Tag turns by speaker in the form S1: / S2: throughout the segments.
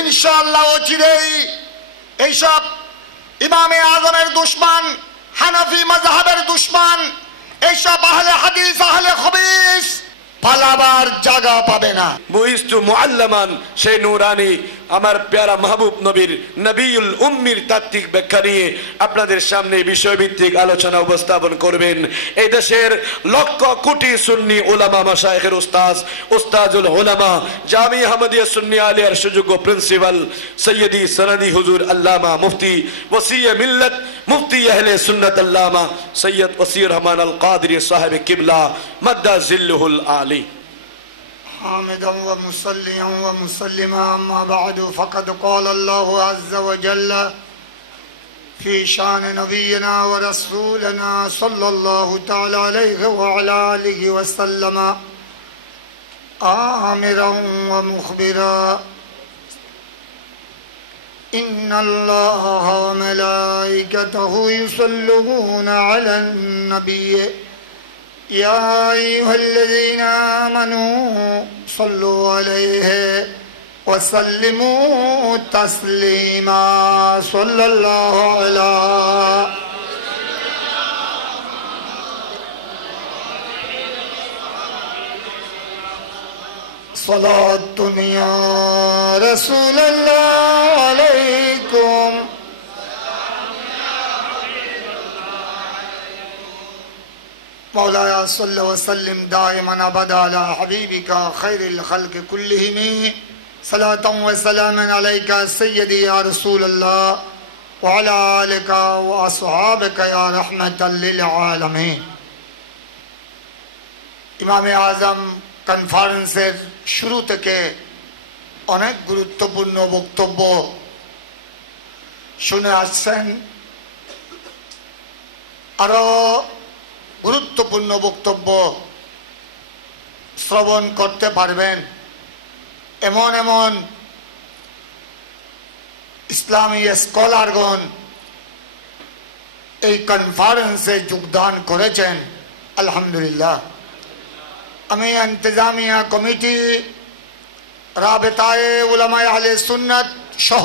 S1: ইনশাআল্লাহ চিরেই এইসব ইমামে আজমের দুশ্মান হানাফি মজাহাবের দুশ্মান এইসব আহলে হাদিস আহলে খবিস পালাবার জায়গা পাবে না।
S2: বুইস্তু মুআল্লামান, সেই নুরানি আমার প্যারা মাহবুব নবীর, নবিউল উম্মির তাত্ত্বিক ব্যাখ্যা নিয়ে আপনাদের সামনে বিষয়ভিত্তিক আলোচনা উপস্থাপন করবেন। এই দেশের লক্ষ কোটি সুন্নি ওলামা মাশায়েখের উস্তাজ, উস্তাজুল ওলামা জামি আহমদিয়া সুন্নি আলিয়ার সুযোগ্য প্রিন্সিপাল সৈয়দি সনদি হুজুর আল্লামা মুফতি ওসিয়ে মিল্লত, মুফতি আহলে সুন্নাত আল্লামা সৈয়দ ওসির রহমান আল কাদরি সাহেব কিবলা মাদ্দা জিল্লুহুল আলী।
S1: حامدا ومصليا ومسلما أما بعد فقد قال الله عز وجل في شان نبينا ورسولنا صلى الله تعالى عليه وعلى آله وسلم آمرا ومخبرا. إن الله وملائكته يصلون على النبي. يا أيها الذين آمنوا صلوا عليه وسلموا تسليما. صلى الله على صلاة يا رسول الله عليكم. مولاي صل وسلم دائما ابدا على حبيبك خير الخلق كلهم صلاة وسلاما عليك سيدي يا رسول الله وعلى آلك وأصحابك يا رحمة للعالمين ইমামে আজম কনফারেন্সের শুরু থেকে অনেক গুরুত্বপূর্ণ বক্তব্য শুনে আসছেন আরো গুরুত্বপূর্ণ বক্তব্য শ্রবণ করতে পারবেন। এমন এমন ইসলামী স্কলারগণ এই কনফারেন্সে যোগদান করেছেন, আলহামদুলিল্লাহ। আমি ইন্তজামিয়া কমিটি, রাবেতায় উলামায় আহলে সুন্নাত সহ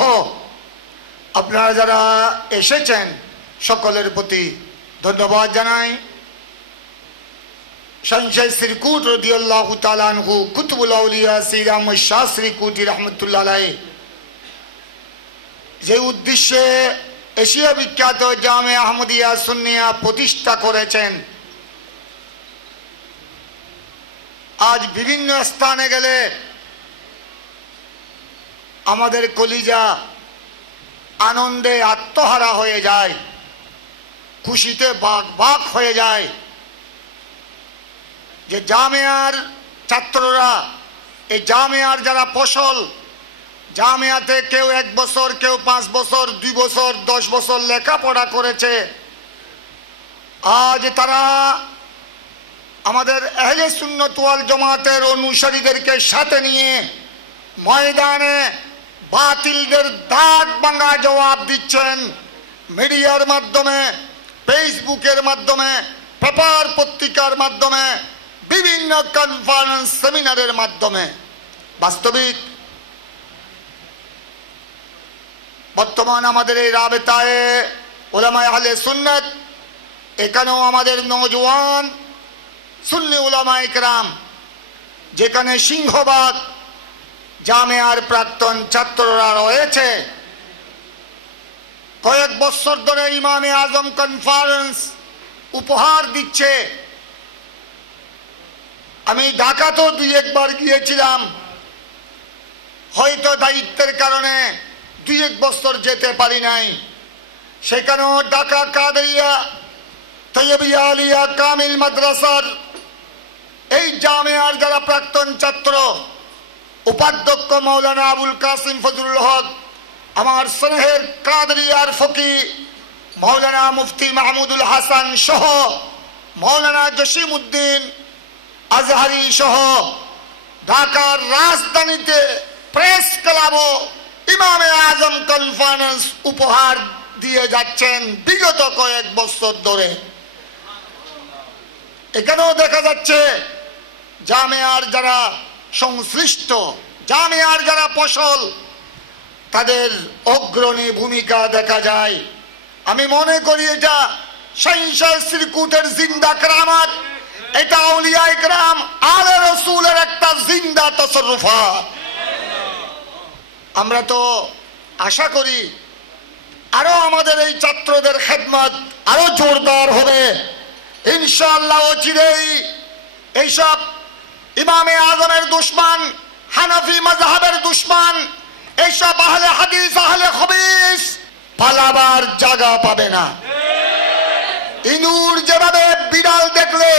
S1: আপনারা যারা এসেছেন, সকলের প্রতি ধন্যবাদ জানাই। সংশয় শ্রীকুট রদিয়াল্লাহু তালানহু কুতুবুল আউলিয়া শ্রীরাম শাহ শ্রীকুটি রহমতুল্লাহ যে উদ্দেশ্যে এশিয়া বিখ্যাত জামে আহমদিয়া সুন্নিয়া প্রতিষ্ঠা করেছেন, আজ বিভিন্ন স্থানে গেলে আমাদের কলিজা আনন্দে আত্মহারা হয়ে যায়, খুশিতে বাঘ বাঘ হয়ে যায়। যে জামেয়ার ছাত্ররা, এই জামেয়ার যারা ফসল, জামেয়াতে কেউ এক বছর, কেউ পাঁচ বছর, দুই বছর, দশ বছর লেখাপড়া করেছে, আজ তারা আমাদের এহলে সুন্নতওয়াল জমাতের অনুসারীদেরকে সাথে নিয়ে ময়দানে বাতিলদের দাঁত ভাঙা জবাব দিচ্ছেন মিডিয়ার মাধ্যমে, ফেসবুকের মাধ্যমে, পেপার পত্রিকার মাধ্যমে বিভিন্ন কনফারেন্স সেমিনারের মাধ্যমে, বাস্তবিক, বর্তমান আমাদের এই রাবেতায় ওলামায় আহলে সুন্নত, এখানেও আমাদের নজওয়ান সুন্নি উলামা ইকরাম যেখানে সিংহবাগ জামেয়ার প্রাক্তন ছাত্ররা রয়েছে। কয়েক বছর ধরে ইমামে আজম কনফারেন্স উপহার দিচ্ছে। আমি ঢাকাতেও দুই একবার গিয়েছিলাম। হয়তো দায়িত্বের কারণে দুই এক বছর যেতে পারি নাই। সেখানেও ঢাকা কাদরিয়া তৈবিয়া আলিয়া কামিল মাদ্রাসার এই জামেয়ার যারা প্রাক্তন ছাত্র, উপাধ্যক্ষ মৌলানা আবুল কাসিম ফজলুল হক, আমার স্নেহের কাদরিয়ার ফকি মৌলানা মুফতি মাহমুদুল হাসান সহ মৌলানা জসিম উদ্দিন আজহারি সহ ঢাকার রাজধানীতে প্রেস ক্লাবও ইমামে আজম কনফারেন্স উপহার দিয়ে যাচ্ছেন বিগত কয়েক বছর ধরে। এখানেও দেখা যাচ্ছে জামেয়ার যারা সংশ্লিষ্ট, জামিয়ার যারা ফসল, তাদের অগ্রণী ভূমিকা দেখা যায়। আমি মনে করি এটা শ্রীকুটের জিন্দা ক্রামাত। এটা আউলিয়া ইকরাম, আলে রসুলের একটা জিন্দা তসরুফা আমরা তো আশা করি আরও আমাদের এই ছাত্রদের খেদমত আরও জোরদার হবে। ইনশাআল্লাহ চিরেই এইসব ইমামে আজমের দুশ্মান, হানাফি মজাহাবের দুশ্মান, এইসব আহলে হাদিস, আহলে খবিস পালাবার জায়গা পাবে না। ইঁদুর যেভাবে বিড়াল দেখলে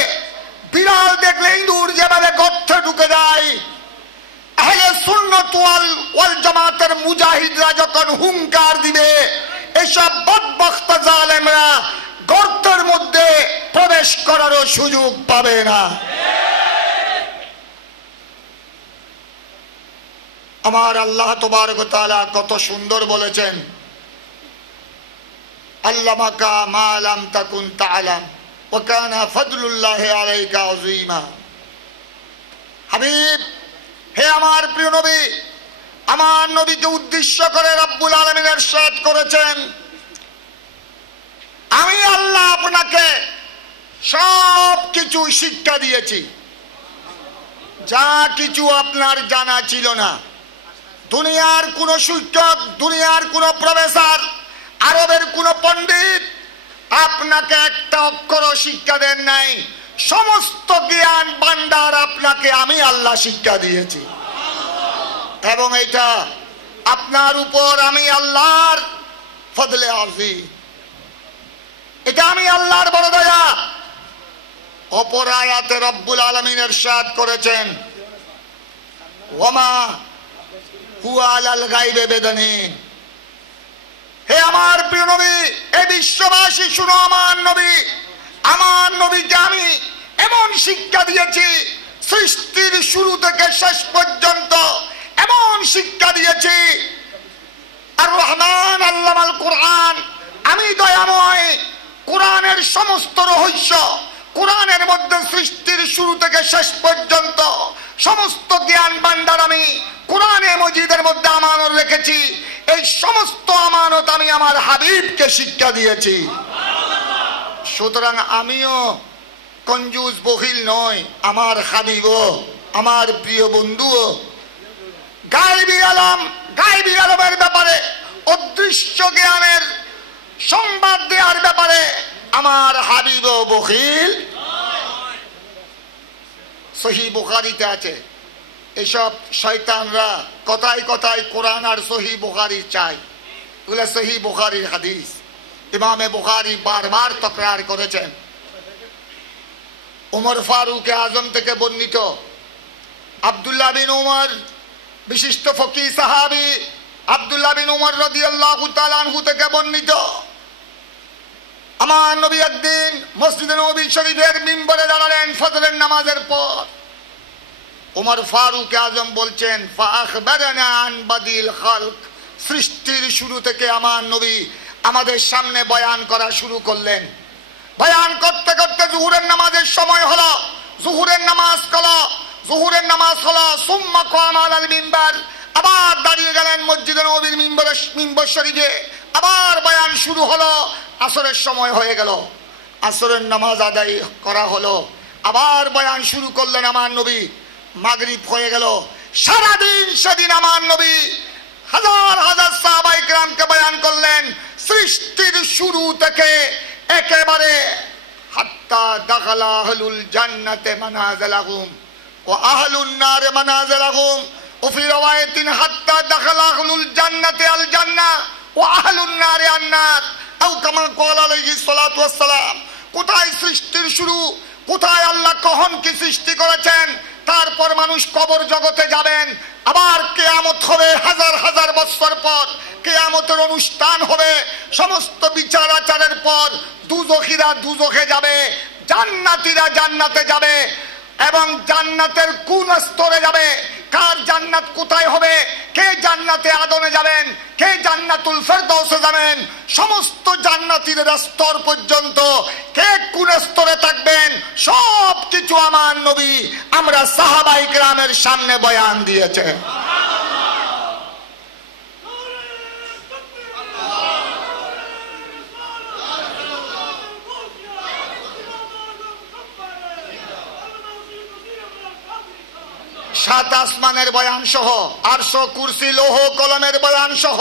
S1: বিড়াল দেখলে ইঁদুর যেভাবে গর্তে ঢুকে যায় মুজাহিদরা যখন হুঙ্কার দিবে, এসব জালেমরা গর্তের মধ্যে প্রবেশ করারও সুযোগ পাবে না। আমার আল্লাহ তাআলা কত সুন্দর বলেছেন, আল্লামাকা মা লাম তাকুন তাআলাম। ওয়া কানা ফাদলুল্লাহি আলাইকা আযীমা। হাবিব, হে আমার প্রিয় নবী, আমার নবীকে উদ্দেশ্য করে করেছেন। আমি আল্লাহ আপনাকে সব কিছু শিক্ষা দিয়েছি। যা কিছু আপনার জানা ছিল না। দুনিয়ার কোন শিক্ষক, দুনিয়ার কোন প্রফেসর, আরবের কোন পণ্ডিত আপনাকে একটা অক্ষর শিক্ষা দেন নাই। সমস্ত জ্ঞান, ভান্ডার আপনাকে আমি আল্লাহ শিক্ষা দিয়েছি। এবং এটা আপনার উপর আমি আল্লাহর ফদলে আজি এটা আমি আল্লাহর বড় দয়া। অপর আয়াতে রব্বুল আলমিন এরশাদ করেছেন, ওমা হুয়া আলাল গাইবে বেদনে। হে আমার প্রিয় নবী এ বিশ্ববাসী, শুনো আমার নবী। আমার নবীকে আমি এমন শিক্ষা দিয়েছি, সৃষ্টির শুরু থেকে শেষ পর্যন্ত এমন শিক্ষা দিয়েছি। আর রহমান আল্লামাল কোরআন, আমি দয়াময় কোরআনের সমস্ত রহস্য, কোরআনের মধ্যে সৃষ্টির শুরু থেকে শেষ পর্যন্ত সমস্ত জ্ঞান ভান্ডার আমি কোরআনে মজিদের মধ্যে আমানত রেখেছি। এই সমস্ত আমানত আমি আমার হাবিবকে শিক্ষা দিয়েছি। সুতরাং আমিও কঞ্জুস বহিল নয় আমার হাবিবও, আমার প্রিয় বন্ধুও। গাইবি আলম গাইবি আলমের ব্যাপারে, অদৃশ্য জ্ঞানের সংবাদ দেওয়ার ব্যাপারে আমার হাবিব বখিল সহি বুখারিতে আছে। এসব শয়তানরা কথায় কথায় কোরআন আর সহি বুখারি চাই এগুলো সহি বুখারির হাদিস। ইমামে বুখারি বারবার তকরার করেছেন। উমর ফারুক আজম থেকে বর্ণিত। আবদুল্লাহ বিন উমর, বিশিষ্ট ফকি সাহাবি আবদুল্লাহ বিন উমর রাদিয়াল্লাহু তাআলা আনহু থেকে বর্ণিত। আমার নবী একদিন মসজিদে নবী শরীফের মিম্বরে দাঁড়ালেন ফজরের নামাজের পর। উমর ফারুক আজম বলছেন সৃষ্টির শুরু থেকে আমার নবী আমাদের সামনে বয়ান করা শুরু করলেন। বয়ান করতে করতে জুহুরের নামাজের সময় হলো, জুহুরের নামাজ কলো, জুহুরের নামাজ হলো, সুম্মা কামাল আল মিম্বার। আবার দাঁড়িয়ে গেলেন মসজিদে নবীর মিম্বর মিম্বর শরীফে। আবার বয়ান শুরু হলো, আসরের সময় হয়ে গেল। আসরের নামাজ আদায় করা হলো। আবার বয়ান শুরু করলেন আমার নবী। মাগরিব হয়ে গেল সারাদিন সেদিন আমার নবী হাজার হাজার সাহাবাই গ্রামকে বয়ান করলেন সৃষ্টির শুরু থেকে একেবারে হাত্তা দাখালা আহলুল জান্নাতে মানাজালাহুম ও আহলুন নারে মানাজালাহুম وفي رواية حتى دخل أهل الجنة الجنة وأهل النار النار أو كما قال عليه الصلاة والسلام কোথায় সৃষ্টির শুরু কোথায় আল্লাহ কখন কি সৃষ্টি করেছেন তারপর মানুষ কবর জগতে যাবেন। আবার কেয়ামত হবে হাজার হাজার বছর পর। কেয়ামতের অনুষ্ঠান হবে, সমস্ত বিচার আচারের পর। দুজখিরা দুজখে যাবে, জান্নাতিরা জান্নাতে যাবে। এবং জান্নাতের কোন স্তরে যাবে? কার জান্নাত কোথায় হবে? কে জান্নাতে আদনে যাবেন? কে জান্নাতুল ফেরদৌসে যাবেন? সমস্ত জান্নাতিদের স্তর পর্যন্ত কে কোন স্তরে থাকবেন? সব কিছু আমার নবী, আমরা সাহাবাই গ্রামের সামনে বয়ান দিয়েছে সাত আসমানের বয়ান সহ, আরশো, কুরসি, লৌহ, কলমের বয়ান সহ,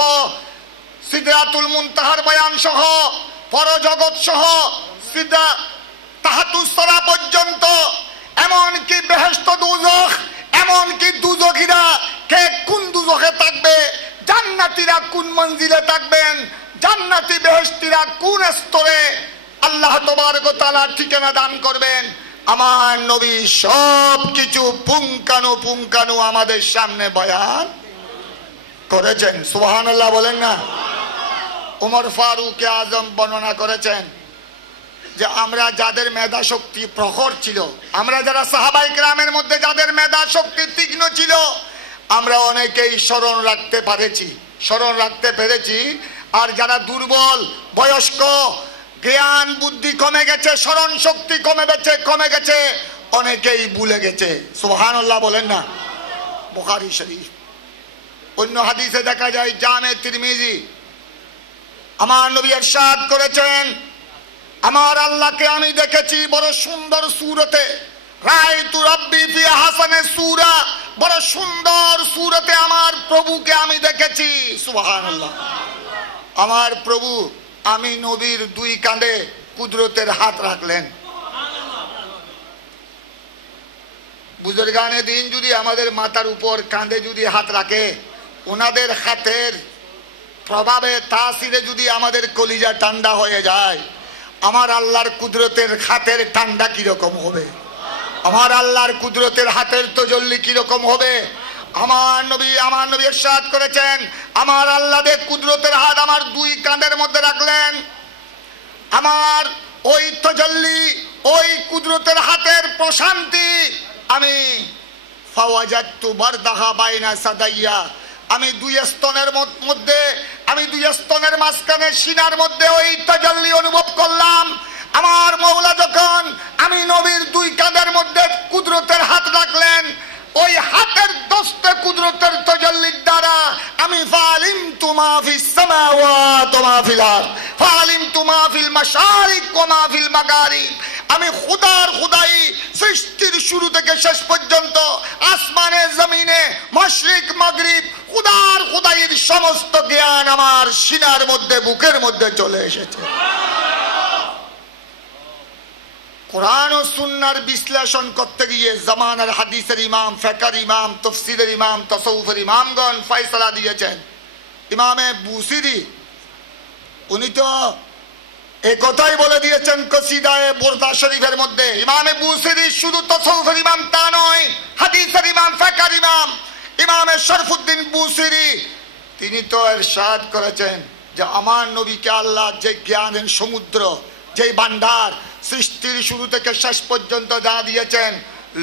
S1: সিদরাতুল মুনতাহার বয়ান সহ, পরজগৎ সহ সিদা তাহাতুসরা পর্যন্ত, এমনকি বেহেস্ত দুজখ এমনকি দুজখিরা কে কোন দুজখে থাকবে, জান্নাতীরা কোন মঞ্জিলে থাকবেন, জান্নাতি বেহেস্তিরা কোন স্তরে আল্লাহ তোবারক তাআলা ঠিকানা দান করবেন আমার নবী সব কিছু পুঙ্কানু পুঙ্কানু আমাদের সামনে বয়ান করেছেন। সুবহানাল্লাহ বলেন না? উমর ফারুক আজম বর্ণনা করেছেন যে আমরা যাদের মেধা শক্তি প্রখর ছিল, আমরা যারা সাহাবাই গ্রামের মধ্যে যাদের মেধা শক্তি তীক্ষ্ণ ছিল, আমরা অনেকেই স্মরণ রাখতে পারেছি, স্মরণ রাখতে পেরেছি। আর যারা দুর্বল, বয়স্ক জ্ঞান বুদ্ধি কমে গেছে, স্মরণ শক্তি কমে গেছে কমে গেছে, অনেকেই ভুলে গেছে। সুবহানাল্লাহ বলেন না। বুখারী, শরীফ। অন্য হাদিসে দেখা যায়, জামে তিরমিজি। আমার নবী এরশাদ করেছেন, আমার আল্লাহকে আমি দেখেছি বড় সুন্দর সুরতে। রায় তু রব্বি ফি হাসানে সুরা। বড় সুন্দর সুরতে আমার প্রভুকে আমি দেখেছি। সুবহানাল্লাহ। আমার প্রভু আমি নবীর দুই কাঁধে কুদরতের হাত রাখলেন। বুজুর্গানে দিন যদি আমাদের মাথার উপর কাঁধে যদি হাত রাখে, ওনাদের হাতের প্রভাবে তাসিরে যদি আমাদের কলিজা ঠান্ডা হয়ে যায়, আমার আল্লাহর কুদরতের হাতের ঠান্ডা কীরকম হবে? আমার আল্লাহর কুদরতের হাতের তো জল্লি কীরকম হবে? আমার নবী আমার নবী এরশাদ করেছেন। আমার আল্লাহ দে কুদরতের হাত আমার দুই কাঁধের মধ্যে রাখলেন। আমার ওই তজল্লি ওই কুদরতের হাতের প্রশান্তি আমি ফাওয়াজাত্তু বারদাহা বাইনা সাদাইয়া। আমি দুই স্তনের মধ্যে, আমি দুই স্তনের মাঝখানে সিনার মধ্যে ওই তাজাল্লি অনুভব করলাম। আমার মৌলা যখন আমি নবীর দুই কাঁধের মধ্যে কুদরতের হাত রাখলেন ওই হাতের দস্তে কুদরতের তজল্লির দ্বারা আমি ফালিম তুমা ফিস সামাওয়াত ওয়া ফিল আরদ। ফালিম তুমা ফিল মাশারিক ওয়া মা ফিল মাগারিব। আমি খুদার খুদাই সৃষ্টির শুরু থেকে শেষ পর্যন্ত আসমানে, জমিনে, মশরিক, মাগরিব, খুদার খুদাইয়ের সমস্ত জ্ঞান আমার সিনার মধ্যে, বুকের মধ্যে চলে এসেছে। কোরআন ও সুন্নার বিশ্লেষণ করতে গিয়ে জামানার হাদিসের ইমাম, ফেকার ইমাম তফসিরের ইমাম, তসৌফের ইমামগণ ফয়সালা দিয়েছেন। ইমামে বুসিরি, উনি তো এ কথাই বলে দিয়েছেন কসিদায়ে বোরদা শরীফের মধ্যে, ইমামে বুসিরি শুধু তসৌফের ইমাম তা নয়, হাদিসের ইমাম, ফেকার ইমাম, ইমামে শরফুদ্দিন বুসিরি, তিনি তো এর এরশাদ করেছেন যে আমার নবীকে আল্লাহ যে জ্ঞানের সমুদ্র, যে ভান্ডার সৃষ্টির শুরু থেকে শেষ পর্যন্ত যা দিয়েছেন,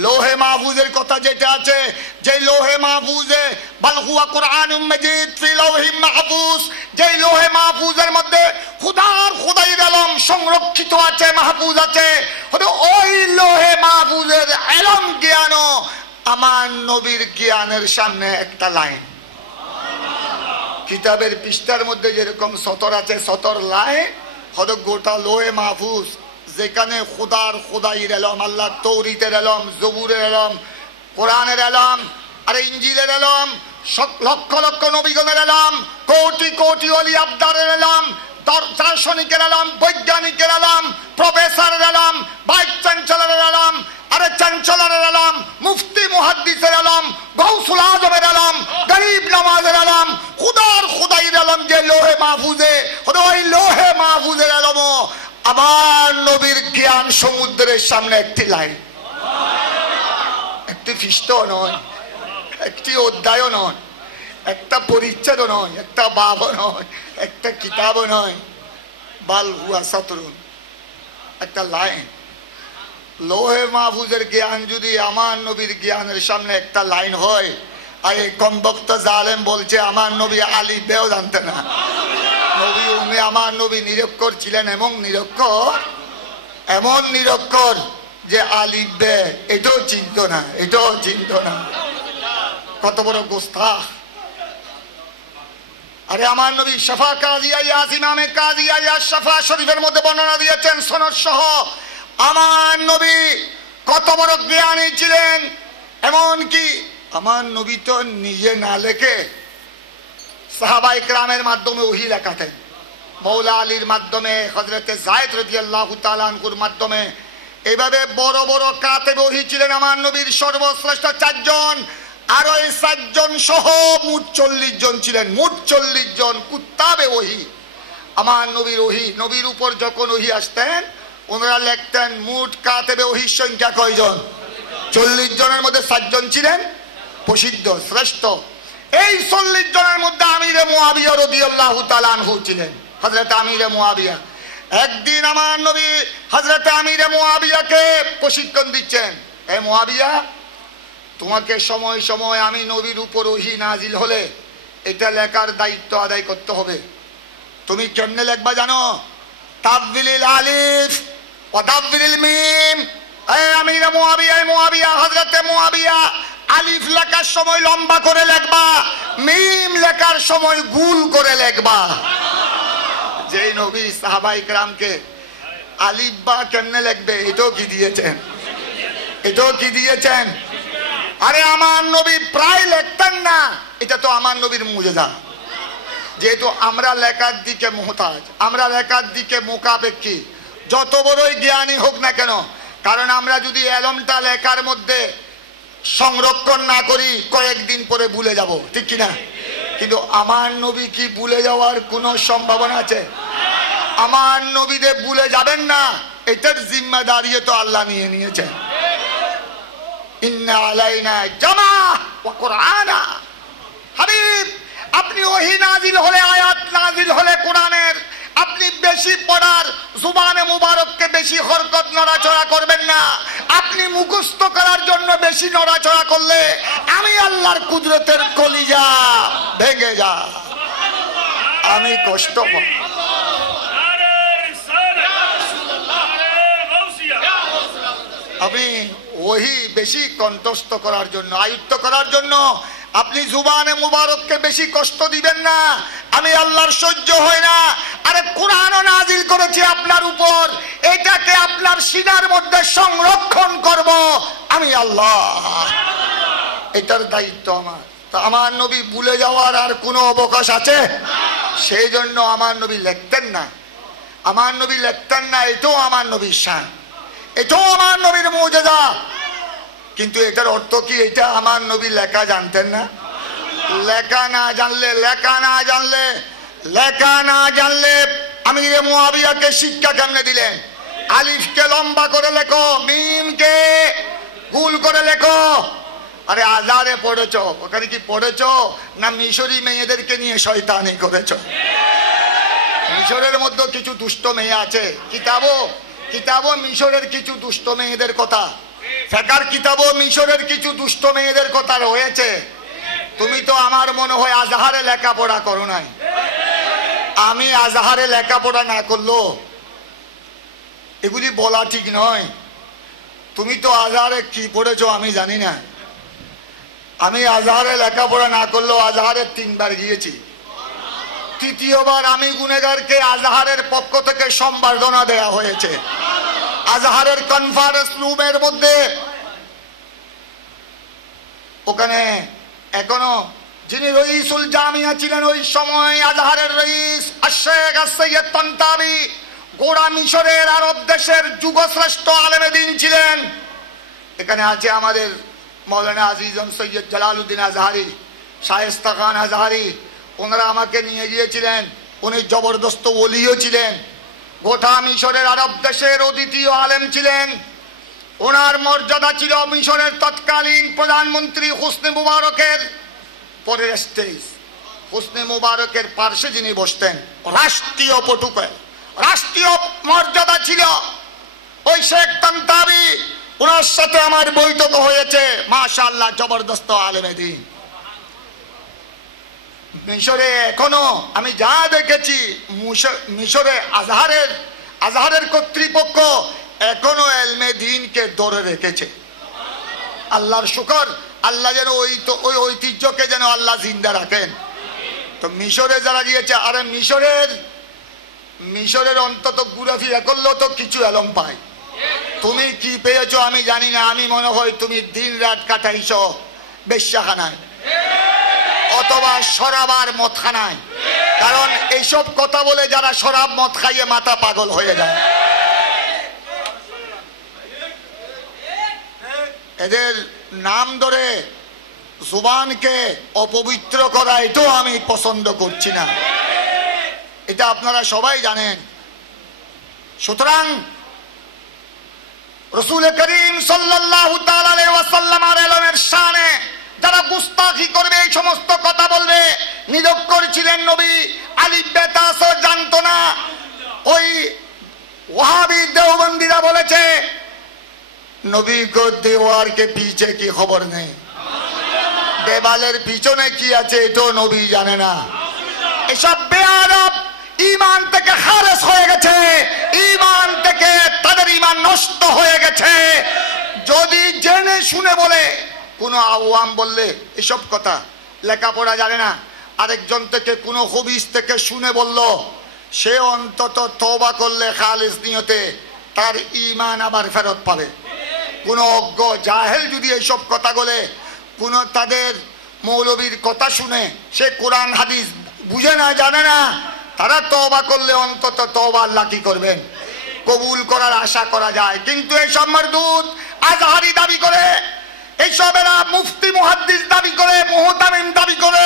S1: লোহে মাহফুজের কথা যেটা আছে যে লোহে মাহফুজে বালহুয়া কোরআন মজিদ ফি লৌহি মাহফুজ যে লোহে মাহফুজের মধ্যে খুদার খুদাইর আলম সংরক্ষিত আছে, মাহফুজ আছে ওই লোহে মাহফুজের আলম জ্ঞানও আমার নবীর জ্ঞানের সামনে একটা লাইন। কিতাবের পৃষ্ঠার মধ্যে যেরকম সতর আছে, সতর লাইন হয়তো গোটা লোহে মাহফুজ যেখানে খুদার খুদাইর এলম, আল্লাহ তৌরিতের এলম, জবুরের এলম, কোরআনের এলম, আর ইঞ্জিলের এলম লক্ষ লক্ষ নবীগণের এলম, কোটি কোটি অলি আবদারের এলম, দর- দার্শনিকের এলম, বৈজ্ঞানিকের এলম, প্রফেসরের এলম, ভাইস চ্যান্সেলরের এলম, আরে চ্যান্সেলরের এলম, মুফতি মুহাদ্দিসের এলম, গৌসুল আজমের এলম, গরিব নামাজের এলম, খুদার খুদাইর এলম যে লোহে মাহফুজে, ওই লোহে মাহফুজের এলমও আমার নবীর জ্ঞান সমুদ্রের সামনে একটি লাইন একটি খ্রিস্ট নয়, একটি অধ্যায় নয়, একটা পরিচ্ছেদ নয়, একটা বাব নয়, একটা কিতাব নয়। বাল হুয়া সতরুন, একটা লাইন লোহে মাহফুজের জ্ঞান যদি আমার নবীর জ্ঞানের সামনে একটা লাইন হয়, আর এই কমবক্ত জালেম বলছে, আমার নবী আলী বেও জানতে না। উনি আমার নবী নিরক্ষর ছিলেন এবং নিরক্ষর, এমন নিরক্ষর যে আলিফ বে, এটাও চিনত না, এটাও চিনত না। কত বড় গোস্তা। আরে আমার নবী শাফা কাজিয়া ইয়াসিন আহমেদ কাজিয়া ইয়া শাফা শরীফের মধ্যে বর্ণনা দিয়েছেন সনদ সহ। আমার নবী কত বড় জ্ঞানী ছিলেন এমন কি আমার নবী তো নিজে না লেখে সাহাবাই গ্রামের মাধ্যমে ওহি লেখাতেন। মৌলা আলীর মাধ্যমে হজরতে জায়দ রদি আল্লাহ তালানকুর মাধ্যমে। এইভাবে বড় বড় কাতে বহি ছিলেন আমার নবীর সর্বশ্রেষ্ঠ চারজন। আর ওই চারজন সহ মোট চল্লিশ জন ছিলেন। মোট চল্লিশ জন কুত্তাবে ওহি। আমার নবীর ওহি, নবীর উপর যখন ওহি আসতেন, ওনারা লেখতেন মুঠ কাতেবে ওহির সংখ্যা কয়জন? চল্লিশ জনের মধ্যে সাতজন ছিলেন, প্রসিদ্ধ, শ্রেষ্ঠ। এই চল্লিশ জনের মধ্যে আমিরে মোয়াবিয়া রবি আল্লাহ তালানহু ছিলেন। হজরত আমিরে মোয়াবিয়া একদিন আমার নবী হজরত আমিরে মোয়াবিয়াকে প্রশিক্ষণ দিচ্ছেন। এ মোয়াবিয়া তোমাকে সময় সময় আমি নবীর উপর ওহি নাজিল হলে এটা লেখার দায়িত্ব আদায় করতে হবে। তুমি কেমনে লেখবা জানো? তাববিলিল আলিফ ও তাববিলিল মিম। আমির মুয়াবিয়া মুয়াবিয়া হযরতে মুয়াবিয়া আলিফ লেখার সময় লম্বা করে লেখবা, মিম লেখার সময় গুল করে লেখবা। যেই নবী সাহাবাই গ্রামকে আলিব্বা কেমনে লাগবে এটাও কি দিয়েছেন? এটাও কি দিয়েছেন? আরে আমার নবী প্রায় লেখতেন না, এটা তো আমার নবীর মুজেদা যেহেতু আমরা লেখার দিকে মোহতাজ, আমরা লেখার দিকে মোকাবেক্ষী যত বড়ই জ্ঞানী হোক না কেন, কারণ আমরা যদি অ্যালমটা লেখার মধ্যে সংরক্ষণ না করি, কয়েকদিন পরে ভুলে যাব, ঠিক কিনা? কিন্তু আমার নবী কি ভুলে যাওয়ার কোনো সম্ভাবনা আছে? আমার নবীদে ভুলে যাবেন না, এটার জিম্মাদারিয়ে তো আল্লাহ নিয়ে হাবিব, আপনি ওহি নাজিল হলে আয়াত নাজিল হলে কোরআনের আপনি বেশি পড়ার জুবানে মুবারককে বেশি হরকত নড়াচড়া করবেন না। আপনি মুখস্থ করার জন্য বেশি নড়াচড়া করলে আমি আল্লাহর কুদরতের কলিজা ভেঙে যা আমি কষ্ট আমি ওহি বেশি কণ্ঠস্থ করার জন্য আয়ুক্ত করার জন্য আপনি জুবানে মুবারককে বেশি কষ্ট দিবেন না। আমি আল্লাহর সহ্য হয় না। আরে কোরআনও নাজিল করেছে আপনার উপর। এটাকে আপনার সিনার মধ্যে সংরক্ষণ করব। আমি আল্লাহ। এটার দায়িত্ব আমার। আমার নবী ভুলে যাওয়ার আর কোনো অবকাশ আছে? সেই জন্য আমার নবী লিখতেন না। আমার নবী লিখতেন না, এটাও আমার নবীর শান। এটাও আমার নবীর মৌজেদা কিন্তু এটার অর্থ কি? এটা আমার নবী লেখা জানতেন না? লেখা না জানলে, লেখা না জানলে, লেখা না জানলে আমিরে মুয়াবিয়াকে শিক্ষা কেমনে দিলেন আলিফকে লম্বা করে লেখো, মিমকে গুল করে লেখো। আরে আজারে পড়েছ, ওখানে কি পড়েছ? না মিশরি মেয়েদেরকে নিয়ে শয়তানি করেছ? মিশরের মধ্যে কিছু দুষ্ট মেয়ে আছে। কিতাবও কিতাবও মিশরের কিছু দুষ্ট মেয়েদের কথা। ফেকার কিতাবও মিশরের কিছু দুষ্ট মেয়েদের কথা রয়েছে। তুমি তো আমার মনে হয় আজহারে লেখাপড়া করো নাই। আমি আজহারে লেখাপড়া না করল, এগুলি বলা ঠিক নয়। তুমি তো আজহারে কি পড়েছো আমি জানি না। আমি আজহারে লেখাপড়া না করলেও আজহারে তিনবার গিয়েছি। তৃতীয়বার আমি গুনেগারকে আজহারের পক্ষ থেকে সম্বর্ধনা দেয়া হয়েছে। আজহারের কনফারেন্স রুমের মধ্যে। ওখানে এখনও যিনি রইসুল জামিয়া ছিলেন ওই সময় আজহারের রইস আশেখ আসৈয়দ তন্তাবি, গোড়া মিশরের আরব দেশের যুগশ্রেষ্ঠ আলেমে দিন ছিলেন। এখানে আছে আমাদের মৌলানা আজিজম সৈয়দ জালালউদ্দিন আজহারি, শায়েস্তা খান আজহারি, ওনারা আমাকে নিয়ে গিয়েছিলেন, উনি জবরদস্ত ওলিও ছিলেন। গোটা মিশরের আরব দেশের অদ্বিতীয় আলেম ছিলেন। ওনার মর্যাদা ছিল মিশরের তৎকালীন প্রধানমন্ত্রী হুসনে মুবারকের। পরের স্টেজ, হুসনে মুবারকের পার্শ্বে যিনি বসতেন, রাষ্ট্রীয় পটুকে। রাষ্ট্রীয় মর্যাদা ছিল ওই শেখ তান্তাবি। ওনার সাথে আমার বৈঠক হয়েছে, মাশাআল্লাহ, জবরদস্ত আলেমে দিন। মিশরে এখনও আমি যা দেখেছি মিশরে আজহারের আজহারের কর্তৃপক্ষ এখনও এলমে দিনকে ধরে রেখেছে। আল্লাহর শুকর, আল্লাহ যেন ওই তো, ওই ঐতিহ্যকে যেন আল্লাহ জিন্দা রাখেন। তো মিশরে যারা গিয়েছে, আরে মিশরের মিশরের অন্তত ঘুরাফিরা করলেও তো কিছু এলম পায়। তুমি কি পেয়েছ আমি জানি না, আমি মনে হয় তুমি দিন রাত কাটাইছ বেশ্যাখানায়। অথবা সরাবার মদখানায়। কারণ এইসব কথা বলে যারা শরাব মদ খাইয়ে মাথা পাগল হয়ে যায়। এদের নাম ধরে জুবানকে অপবিত্র করা এটাও আমি পছন্দ করছি না। এটা আপনারা সবাই জানেন। সুতরাং রসুল করিম এলমের শানে যারা গুস্তাখি করবে, এই সমস্ত কথা বলবে নিরক্ষর ছিলেন নবী আলী বেতাস জানতো না। ওই ওয়াহাবি দেওবন্দিরা বলেছে নবী কো দেওয়ার কে পিছে কি খবর নেই? দেওয়ালের পিছনে কি আছে এটাও নবী জানে না। এসব বেয়ারব ইমান থেকে খারেজ হয়ে গেছে। ইমান থেকে তাদের ইমান নষ্ট হয়ে গেছে। যদি জেনে শুনে বলে, কোনো আওয়াম বললে এসব কথা, লেখাপড়া জানে না। আরেকজন থেকে কোনো হবিস থেকে শুনে বলল, সে অন্তত তবা করলে খালিস নিয়তে তার ইমান আবার ফেরত পাবে। কোনো অজ্ঞ জাহেল যদি এইসব কথা বলে কোনো তাদের মৌলবীর কথা শুনে, সে কোরআন, হাদিস বুঝে না, জানে না, তারা তবা করলে অন্তত তবা আল্লাহ কি করবেন? কবুল করার আশা করা যায়। কিন্তু এইসব মারদুত আজহারি দাবি করে এইসব এরা মুফতি, মুহাদ্দিস দাবি করে, মুহতামিম দাবি করে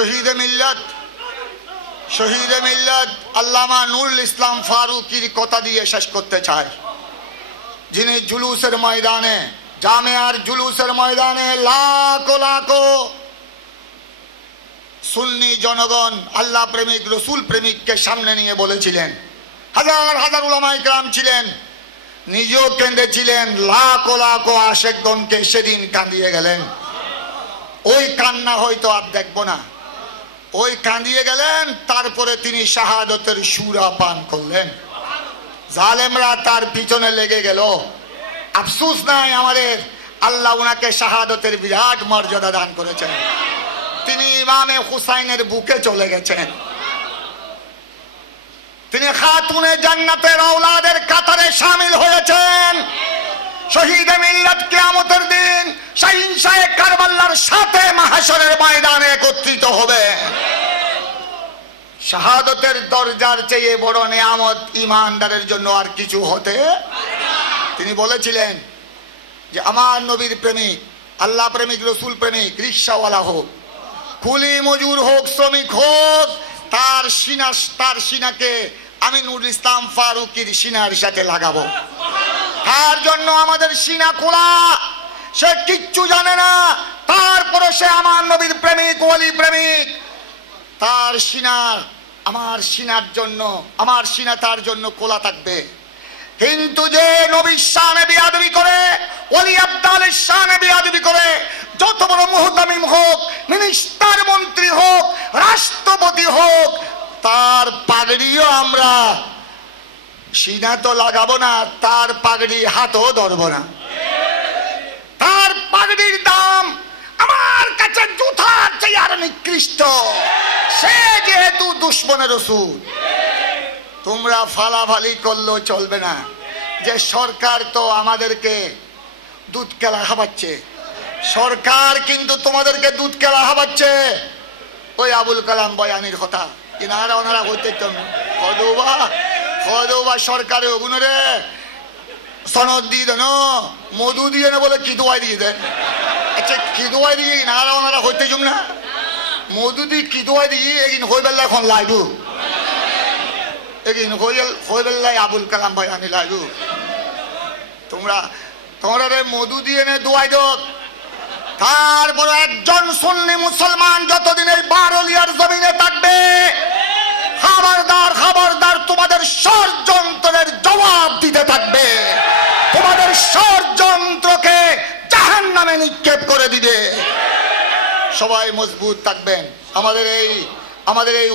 S1: শহীদ মিল্লাত শহীদ মিল্লাত আল্লামা নুরুল ইসলাম ফারুকির কথা দিয়ে শেষ করতে চায়। যিনি জুলুসের ময়দানে, জামেয়ার জুলুসের ময়দানে লাখো লাখো সুন্নি জনগণ, আল্লাহ প্রেমিক, রসুল প্রেমিককে সামনে নিয়ে বলেছিলেন। হাজার হাজার উলামা ইকরাম ছিলেন, নিজেও কেঁদেছিলেন লাখো লাখো আশেকগণকে সেদিন কাঁদিয়ে গেলেন। ওই কান্না হয়তো আর দেখব না। ওই কাঁদিয়ে গেলেন, তারপরে তিনি শাহাদতের সুরা পান করলেন। জালেমরা তার পিছনে লেগে গেল। আফসুস নাই আমাদের আল্লাহ উনাকে শাহাদতের বিরাট মর্যাদা দান করেছেন। তিনি ইমামে হুসাইনের বুকে চলে গেছেন। তিনি খাতুনে জান্নাতের আওলাদের কাতারে সামিল হয়েছেন। শহীদ মিল্লাত কিয়ামতের দিন শাহিন শাহেব কারবাল্লার সাথে মাহাশরের ময়দানে একত্রিত শাহাদতের দরজার চেয়ে বড় নিয়ামত ইমানদারের জন্য আর কিছু হতে তিনি বলেছিলেন যে, আমার নবীর প্রেমিক, আল্লাহ প্রেমিক, রসুল প্রেমিক, রিক্সাওয়ালা হোক কুলি মজুর হোক, শ্রমিক হোক, তার সিনা, তার সিনাকে আমি নুর ইসলাম ফারুকির সিনার সাথে লাগাবো। তার জন্য আমাদের সিনা খোলা। সে কিচ্ছু জানে না। তারপরে সে আমার নবীর প্রেমিক, ওলি প্রেমিক, তার সিনার আমার সিনার জন্য, আমার সিনা তার জন্য খোলা থাকবে। কিন্তু যে নবীর শানে বিয়াদবি করে, ওলি আব্দালের শানে বিয়াদবি করে, যত বড় মুহতামিম হোক, মিনিস্টার মন্ত্রী হোক, রাষ্ট্রপতি হোক, তার পাগড়িও আমরা সিনা তো লাগাবো না, তার পাগড়ি হাতও ধরবো না। তার পাগড়ির দাম আমার কাছে জুথার চেয়ে আরও নিকৃষ্ট। সে যেহেতু দুশ্মনের ওষুধ তোমরা ফালাফালি করলেও চলবে না। যে সরকার তো আমাদেরকে দুধ কেলা খাবাচ্ছে সরকার কিন্তু তোমাদেরকে দুধ কেলা খাবাচ্ছে ওই আবুল কালাম বয়ানির কথা কিনারা ওনারা হইতে হদৌবা হদৌবা সরকারে ওগুনরে সনদ দিয়ে দেন মধু দিয়ে না বলে কি দোয়াই দিয়ে দেন? আচ্ছা কি দোয়াই দিয়ে নারা ওনারা হইতে জুম না? মধু দিয়ে কি দোয়াই দিয়ে এগিন হই বেলা এখন লাইবু এগিন হইল হইবেল্লাই আবুল কালাম ভাই, আমি লাগু তোমরা তোমরা রে মধু দিয়ে নে দোয়াই দোক তারপর একজন সুন্নি মুসলমান যতদিন এই বারলিয়ার জমিনে থাকবে খবরদার খবরদার, তোমাদের ষড়যন্ত্রের জবাব দিতে থাকবে। তোমাদের ষড়যন্ত্রকে জাহান নামে নিক্ষেপ করে দিবে। সবাই মজবুত থাকবেন। আমাদের এই আমাদের এই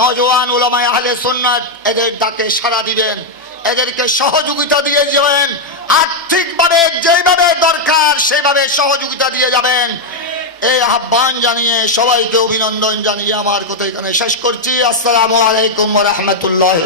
S1: নজওয়ান উলামায় আহলে সুন্নাত এদের ডাকে সাড়া দিবেন। এদেরকে সহযোগিতা দিয়ে যাবেন। আর্থিকভাবে যেভাবে দরকার সেভাবে সহযোগিতা দিয়ে যাবেন। এই আহ্বান জানিয়ে সবাইকে অভিনন্দন জানিয়ে আমার কথা এখানে শেষ করছি। আসসালামু আলাইকুম রহমতুল্লাহ